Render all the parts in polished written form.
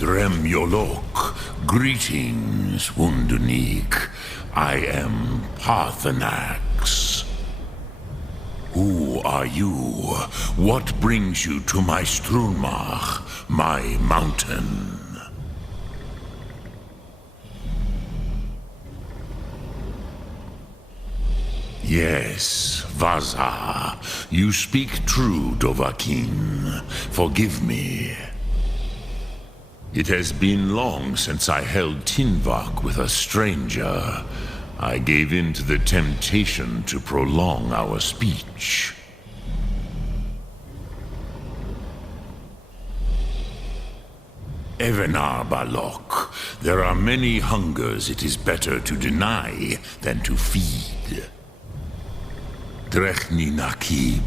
Drem Yolok, greetings, Wundunik. I am Parthenax. Who are you? What brings you to my Strunmach, my mountain? Yes, Vaza. You speak true, Dovahkiin. Forgive me. It has been long since I held Tinvak with a stranger. I gave in to the temptation to prolong our speech. Evenar Balok, there are many hungers it is better to deny than to feed. Drechni Nakib,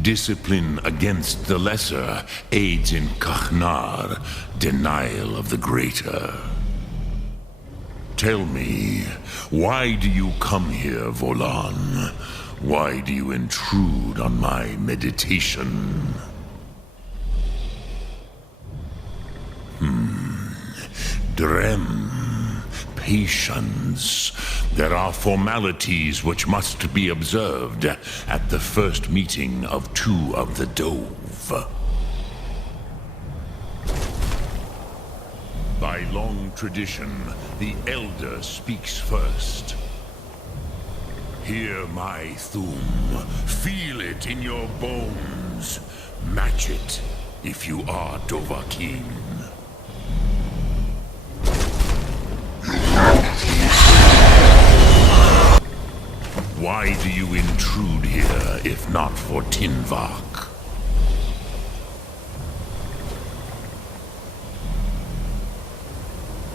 discipline against the lesser, aids in Kachnar, denial of the greater. Tell me, why do you come here, Volan? Why do you intrude on my meditation? Drem. Patience. There are formalities which must be observed at the first meeting of two of the Dove. By long tradition, the Elder speaks first. Hear my Thum. Feel it in your bones. Match it if you are Dovahkiin. Why do you intrude here, if not for Tinvak?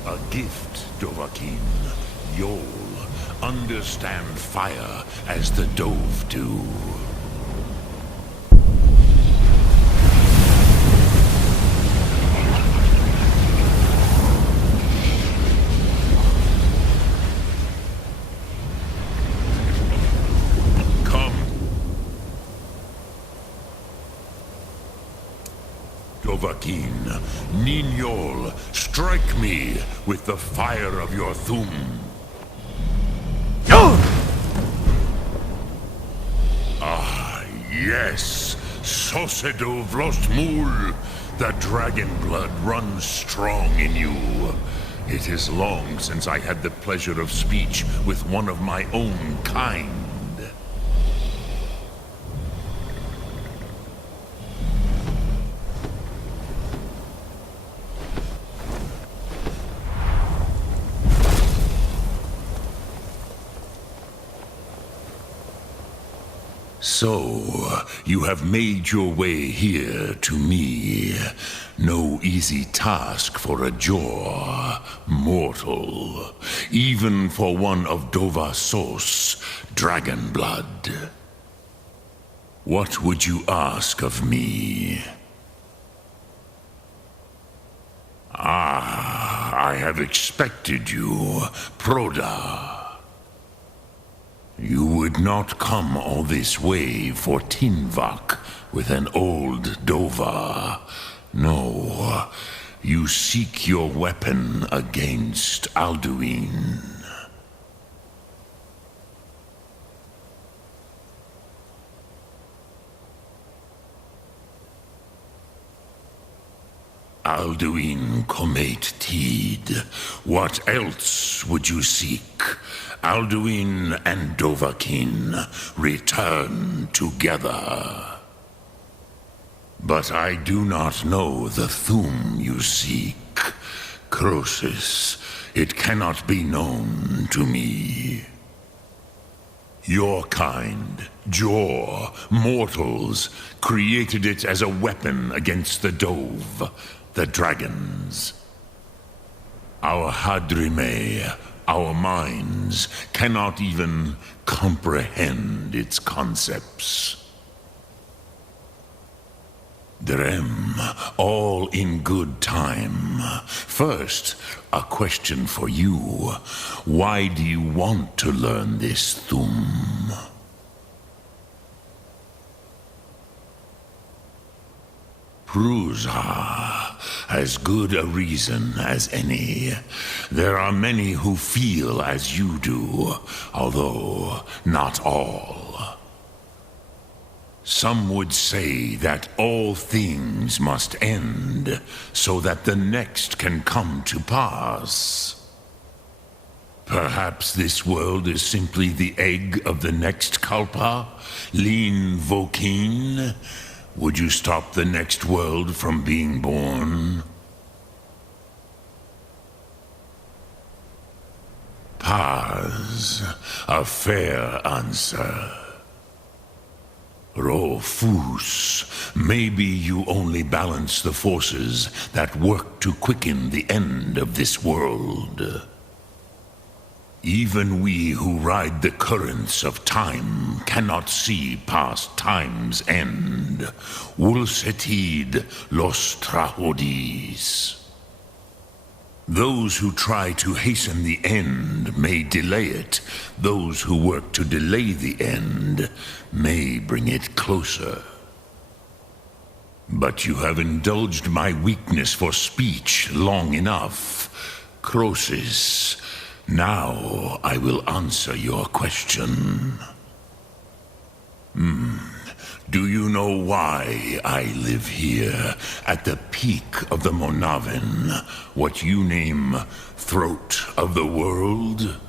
A gift, Dovahkiin. You'll understand fire as the Dove do. Dovahkiin, Ninyol, strike me with the fire of your Thum. Ah, yes, Sosedo Vlostmul. The dragon blood runs strong in you. It is long since I had the pleasure of speech with one of my own kind. So, you have made your way here to me. No easy task for a Jor, mortal. Even for one of Dovasos, dragon blood. What would you ask of me? Ah, I have expected you, Proda. You would not come all this way for Tinvak with an old Dova. No, you seek your weapon against Alduin. Alduin Comate Tid. What else would you seek? Alduin and Dovahkiin return together. But I do not know the Thum you seek. Croesus, it cannot be known to me. Your kind, Jor, mortals, created it as a weapon against the Dove, the dragons. Our Hadrime, our minds, cannot even comprehend its concepts. Drem, all in good time. First, a question for you. Why do you want to learn this Thum? Prusa, as good a reason as any. There are many who feel as you do, although not all. Some would say that all things must end, so that the next can come to pass. Perhaps this world is simply the egg of the next Kalpa, Lin Vokin. Would you stop the next world from being born? Paz, a fair answer. Rofus, maybe you only balance the forces that work to quicken the end of this world. Even we who ride the currents of time cannot see past time's end. Ulsetid los trahodis. Those who try to hasten the end may delay it. Those who work to delay the end may bring it closer. But you have indulged my weakness for speech long enough. Croesus, now I will answer your question. Do you know why I live here, at the peak of the Monavin, what you name Throat of the World?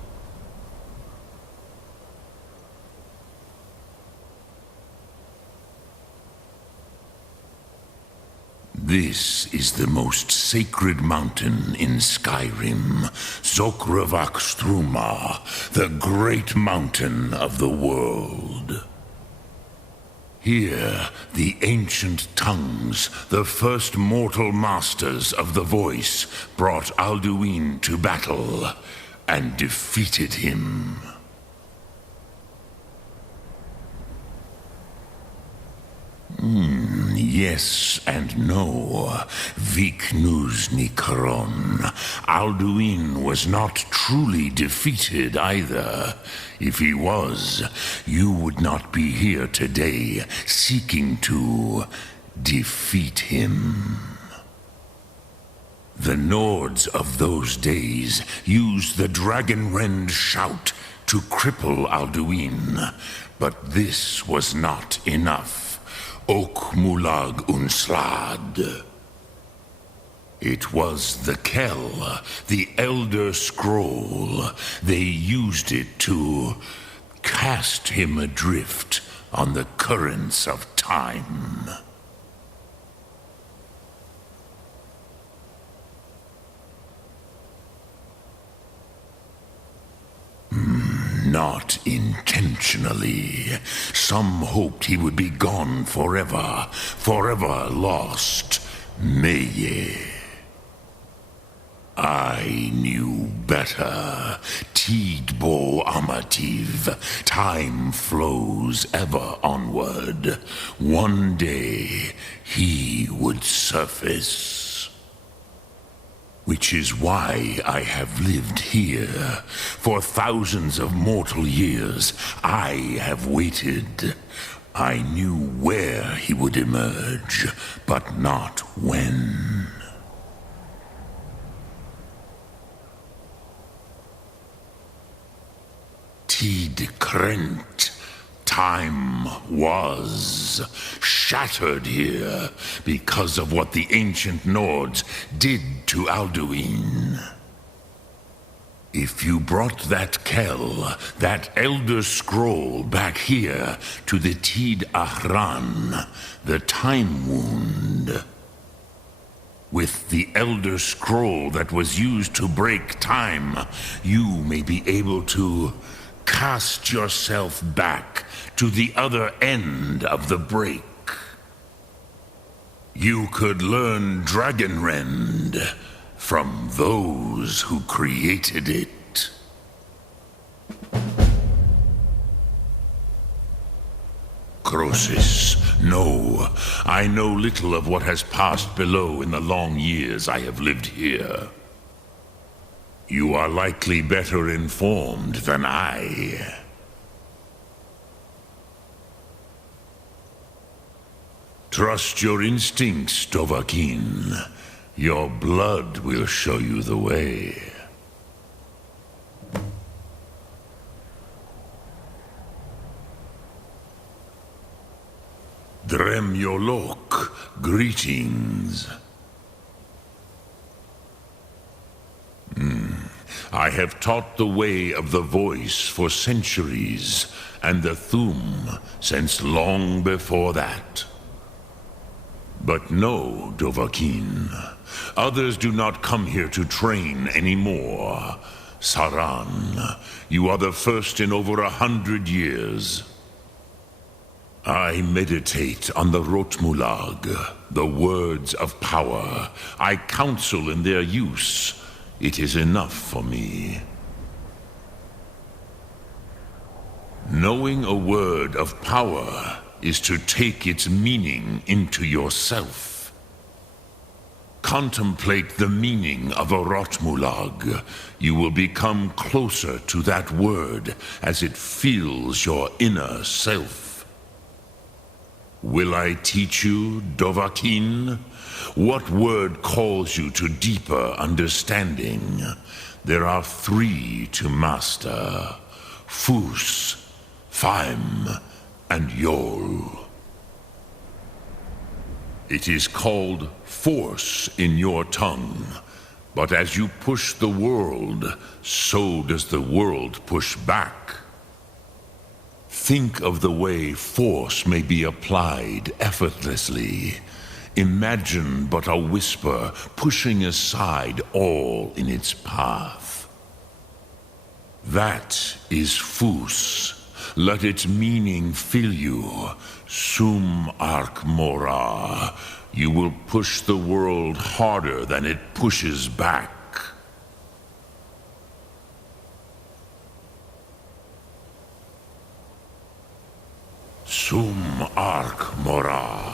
This is the most sacred mountain in Skyrim, Zokravak Struma, the great mountain of the world. Here, the ancient tongues, the first mortal masters of the voice, brought Alduin to battle and defeated him. Yes and no. Viknus Nikaron. Alduin was not truly defeated either. If he was, you would not be here today seeking to defeat him. The Nords of those days used the Dragonrend shout to cripple Alduin, but this was not enough. Ok Mulag Unslad. It was the Kell, the Elder Scroll. They used it to cast him adrift on the currents of time. Not intentionally. Some hoped he would be gone forever, forever lost. Meye. I knew better. Tidbo Amativ. Time flows ever onward. One day, he would surface. Which is why I have lived here. For thousands of mortal years, I have waited. I knew where he would emerge, but not when. Tid Krent. Time was shattered here because of what the ancient Nords did to Alduin. If you brought that Kell, that Elder Scroll back here to the Tid Ahran, the Time Wound, with the Elder Scroll that was used to break time, you may be able to cast yourself back to the other end of the break. You could learn Dragonrend from those who created it. Croesus, no. I know little of what has passed below in the long years I have lived here. You are likely better informed than I. Trust your instincts, Dovahkiin. Your blood will show you the way. Dremyolok, greetings. I have taught the way of the voice for centuries, and the Thum since long before that. But no, Dovahkiin, others do not come here to train anymore. Saran, you are the first in over 100 years. I meditate on the Rotmulag, the words of power. I counsel in their use. It is enough for me. Knowing a word of power is to take its meaning into yourself. Contemplate the meaning of a Rotmulag. You will become closer to that word as it fills your inner self. Will I teach you, Dovahkiin? What word calls you to deeper understanding? There are 3 to master: Fus, Faim, and Yol. It is called force in your tongue, but as you push the world, so does the world push back. Think of the way force may be applied effortlessly. Imagine but a whisper pushing aside all in its path. That is Fus. Let its meaning fill you. Sum Ark Mora. You will push the world harder than it pushes back. Sum Ark Mora.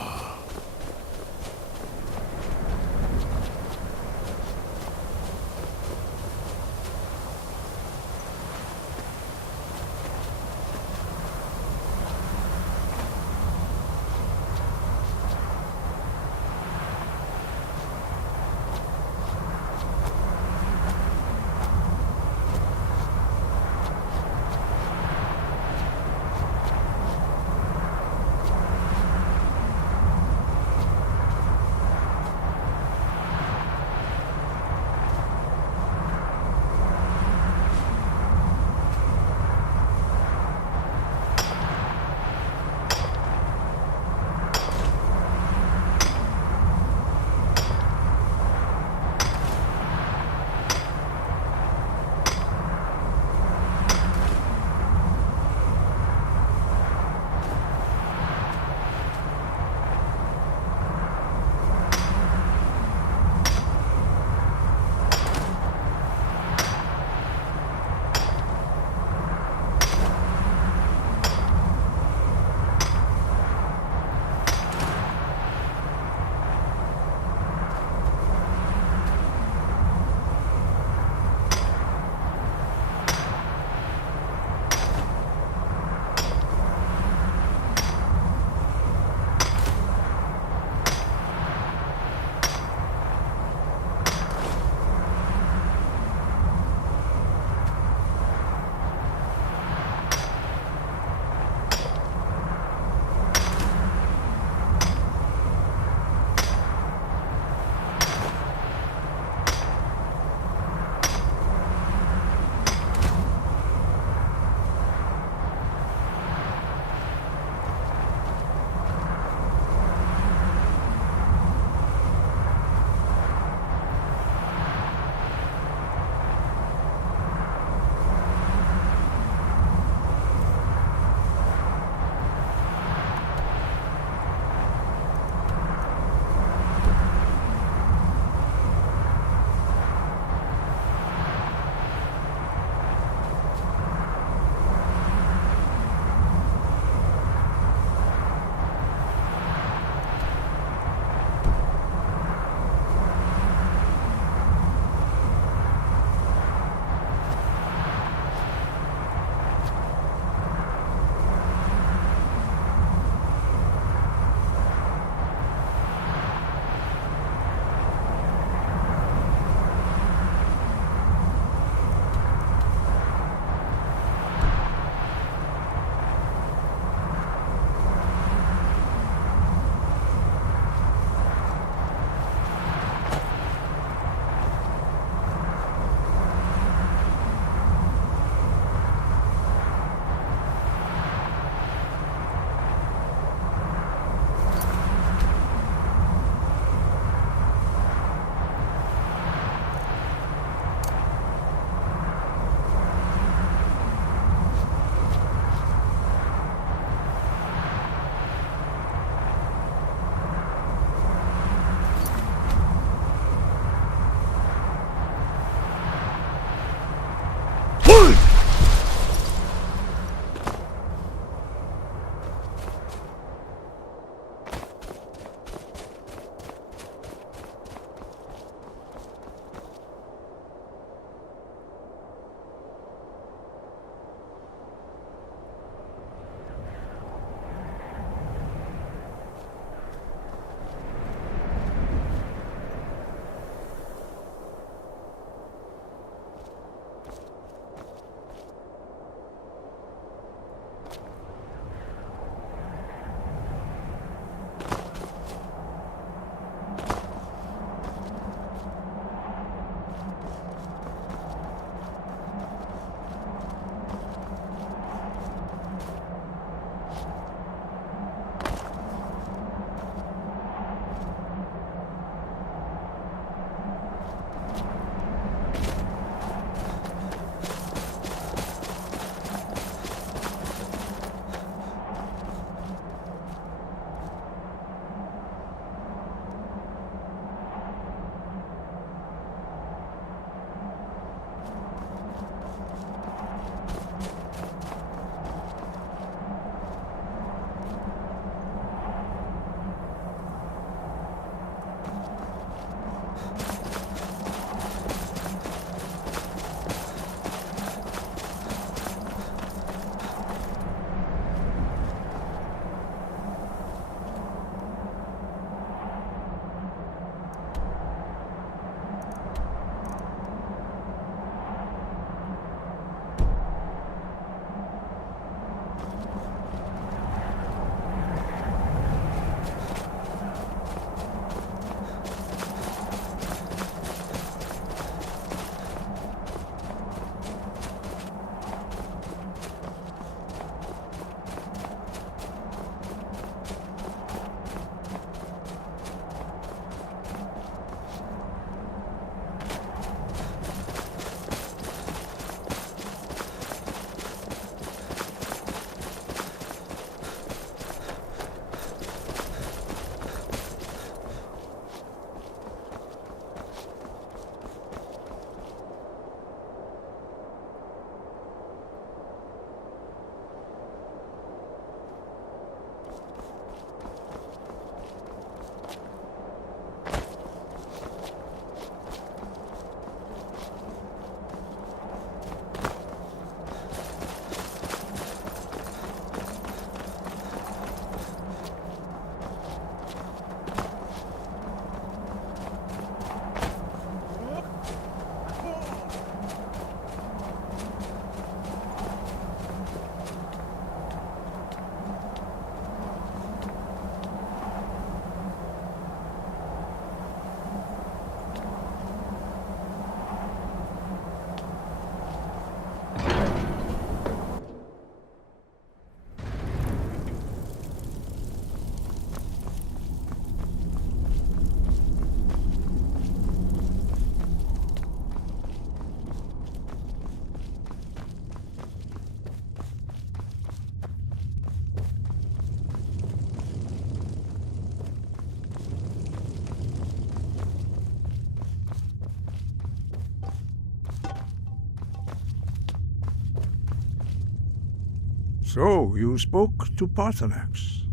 So, you spoke to Parthenax.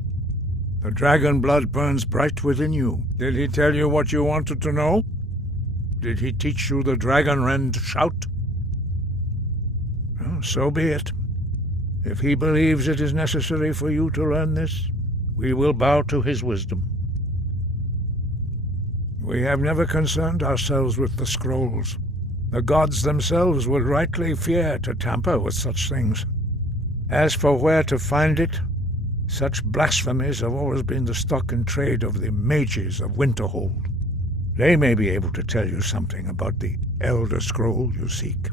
The dragon blood burns bright within you. Did he tell you what you wanted to know? Did he teach you the dragon rend shout? Well, so be it. If he believes it is necessary for you to learn this, we will bow to his wisdom. We have never concerned ourselves with the scrolls. The gods themselves would rightly fear to tamper with such things. As for where to find it, such blasphemies have always been the stock and trade of the mages of Winterhold. They may be able to tell you something about the Elder Scroll you seek.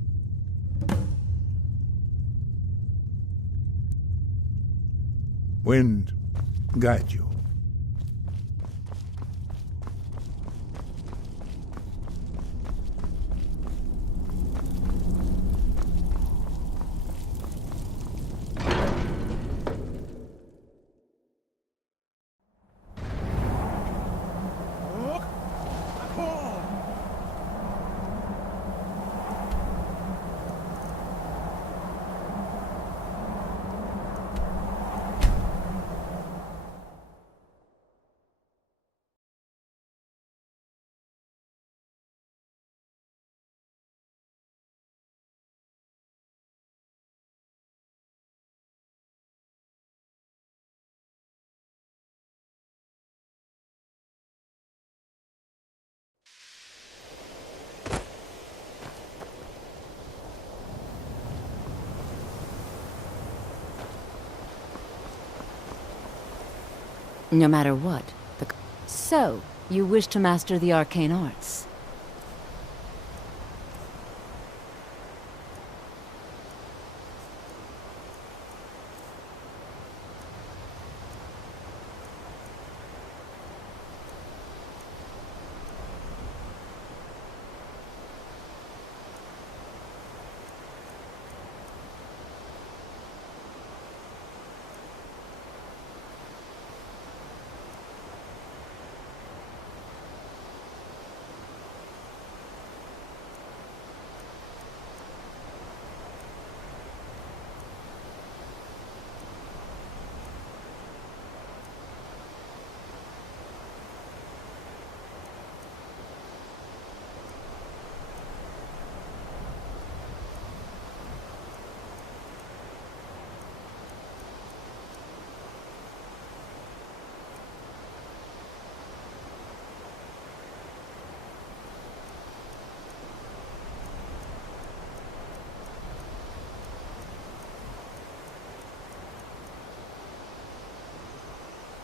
Wind, guide you. No matter what. So, you wish to master the arcane arts?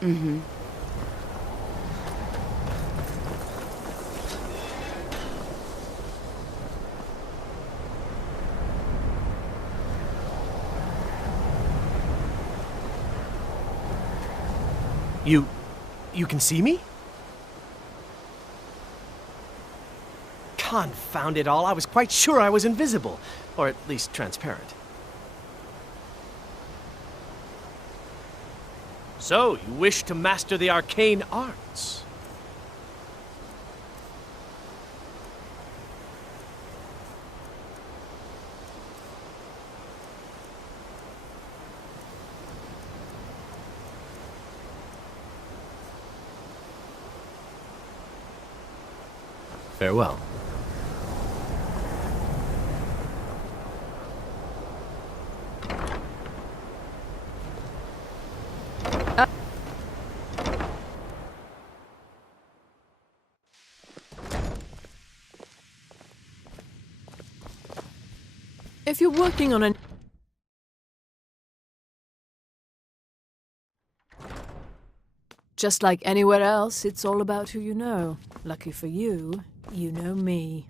Mm-hmm. You can see me? Confound it all, I was quite sure I was invisible, or at least transparent. So, you wish to master the arcane arts? Farewell. If you're working on an... Just like anywhere else, it's all about who you know. Lucky for you, you know me.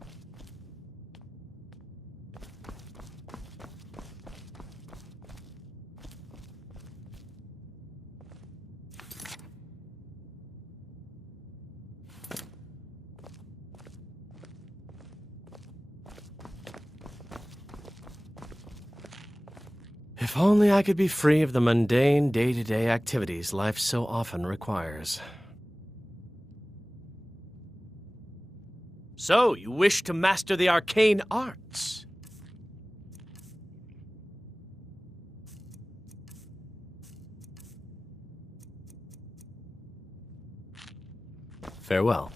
If only I could be free of the mundane, day-to-day activities life so often requires. So, you wish to master the arcane arts? Farewell.